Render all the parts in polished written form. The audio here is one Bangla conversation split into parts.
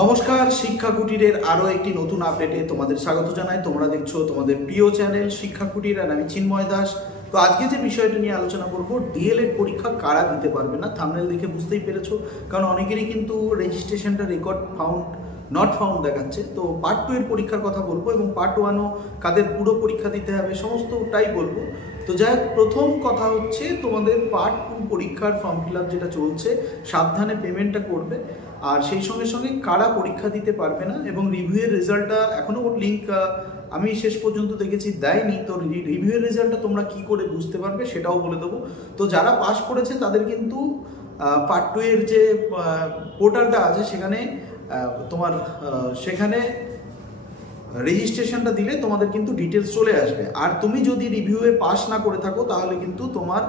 নমস্কার, শিক্ষা কুটিরের আরো একটি নতুন আপডেটে তোমাদের স্বাগত জানাই। তোমরা দেখছো তোমাদের প্রিয় চ্যানেল শিক্ষা কুটির, আর আমি চিন্ময় দাস। তো আজকে যে বিষয়টা নিয়ে আলোচনা করব, ডিএলএড পরীক্ষা কারা দিতে পারবে না। থাম্বনেল দেখে বুঝতেই পেরেছো, কারণ অনেকেরই কিন্তু রেজিস্ট্রেশনটা রেকর্ড নট ফাউন্ড দেখাচ্ছে। তো পার্ট 2 এর পরীক্ষার কথা বলবো এবং পার্ট 1ও কাদের পুরো পরীক্ষা দিতে হবে সমস্তটাই বলবো। তো যাই হোক, প্রথম কথা হচ্ছে তোমাদের পার্ট 2 পরীক্ষার ফর্ম ফিল আপ যেটা চলছে, সাবধানে পেমেন্টটা করবে। আর সেই সঙ্গে সঙ্গে কারা পরীক্ষা দিতে পারবে না এবং রিভিউয়ের রেজাল্টটা এখনও ওর লিঙ্ক আমি শেষ পর্যন্ত দেখেছি দেয়নি। তো রিভিউয়ের রেজাল্টটা তোমরা কি করে বুঝতে পারবে সেটাও বলে দেবো। তো যারা পাস করেছে তাদের কিন্তু পার্ট 2 এর যে পোর্টালটা আছে সেখানে সেখানে রেজিস্ট্রেশনটা দিলে তোমাদের কিন্তু ডিটেলস চলে আসবে। আর তুমি যদি রিভিউয়ে পাস না করে থাকো তাহলে কিন্তু তোমার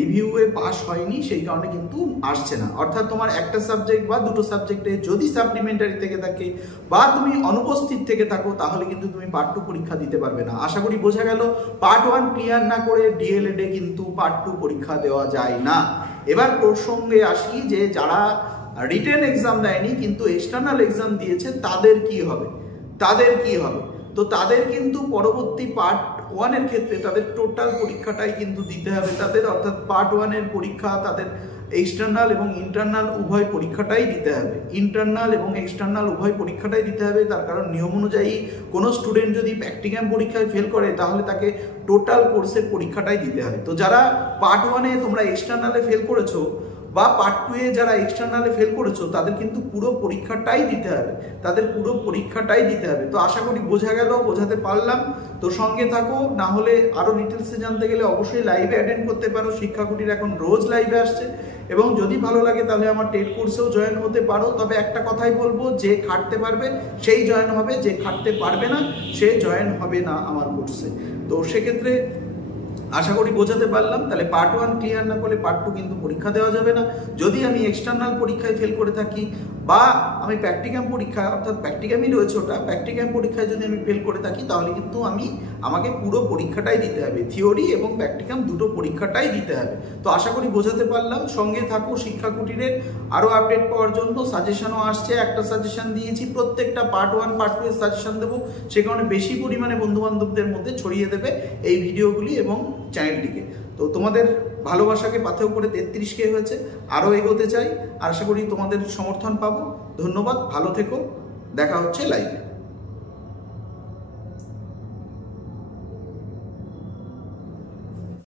রিভিউয়ে পাস হয়নি, সেই কারণে কিন্তু আসছে না। অর্থাৎ তোমার একটা সাবজেক্ট বা দুটো সাবজেক্টে যদি সাপ্লিমেন্টারি থেকে থাকে বা তুমি অনুপস্থিত থেকে থাকো তাহলে কিন্তু তুমি পার্ট 2 পরীক্ষা দিতে পারবে না। আশা করি বোঝা গেল। পার্ট 1 ক্লিয়ার না করে ডিএলএড এ কিন্তু পার্ট 2 পরীক্ষা দেওয়া যায় না। এবার প্রসঙ্গে আসি যে যারা রিটেন এক্সাম দেয়নি কিন্তু এক্সটার্নাল এক্সাম দিয়েছে তাদের কি হবে। তো তাদের কিন্তু পরবর্তী পার্ট 1 এর ক্ষেত্রে তাদের টোটাল পরীক্ষাটাই কিন্তু দিতে হবে তাদের। অর্থাৎ পার্ট 1 এর পরীক্ষা তাদের এক্সটার্নাল এবং ইন্টারনাল উভয় পরীক্ষাটাই দিতে হবে। ইন্টারনাল এবং এক্সটার্নাল উভয় পরীক্ষাটাই দিতে হবে। তার কারণ নিয়ম অনুযায়ী কোনো স্টুডেন্ট যদি প্র্যাকটিক্যাম পরীক্ষায় ফেল করে তাহলে তাকে টোটাল কোর্সের পরীক্ষাটাই দিতে হবে। তো যারা পার্ট 1 এ তোমরা এক্সটার্নালে ফেল করেছো বা পার্ট 2 এ যারা এক্সটার্নালে ফেল করেছো তাদের কিন্তু পুরো পরীক্ষাটাই দিতে হবে। তো আশা করি বোঝাতে পারলাম। তো সঙ্গে থাকো, না হলে আরো ডিটেলসে জানতে গেলে অবশ্যই লাইভে অ্যাটেন্ড করতে পারো। শিক্ষা কুটির এখন রোজ লাইভে আসছে এবং যদি ভালো লাগে তাহলে আমার টেট কোর্সেও জয়েন হতে পারো। তবে একটা কথাই বলবো, যে খাটতে পারবে সেই জয়েন হবে, যে খাটতে পারবে না সে জয়েন হবে না আমার কোর্সে। তো সেক্ষেত্রে আশা করি বোঝাতে পারলাম। তাহলে পার্ট 1 ক্লিয়ার না করলে পার্ট 2 কিন্তু পরীক্ষা দেওয়া যাবে না। যদি আমি এক্সটার্নাল পরীক্ষায় ফেল করে থাকি বা আমি প্র্যাকটিক্যাম পরীক্ষা, অর্থাৎ প্র্যাকটিক্যামই রয়েছে ওটা, প্র্যাকটিক্যাম পরীক্ষায় যদি আমি ফেল করে থাকি তাহলে কিন্তু আমাকে পুরো পরীক্ষাটাই দিতে হবে। থিওরি এবং প্র্যাকটিক্যাম দুটো পরীক্ষাটাই দিতে হবে। তো আশা করি বোঝাতে পারলাম। সঙ্গে থাকো শিক্ষা কুটিরের আরও আপডেট পাওয়ার জন্য। সাজেশনও আসছে, একটা সাজেশন দিয়েছি, প্রত্যেকটা পার্ট 1 পার্ট 2 এর সাজেশন দেবো। সে কারণে বেশি পরিমাণে বন্ধুবান্ধবদের মধ্যে ছড়িয়ে দেবে এই ভিডিওগুলি এবং চ্যানেলটিকে। তো তোমাদের ভালোবাসাকে পাথেয় করে 33K হয়েছে, আরও এগোতে চাই। আশা করি তোমাদের সমর্থন পাবো। ধন্যবাদ, ভালো থেকো, দেখা হচ্ছে লাইভে।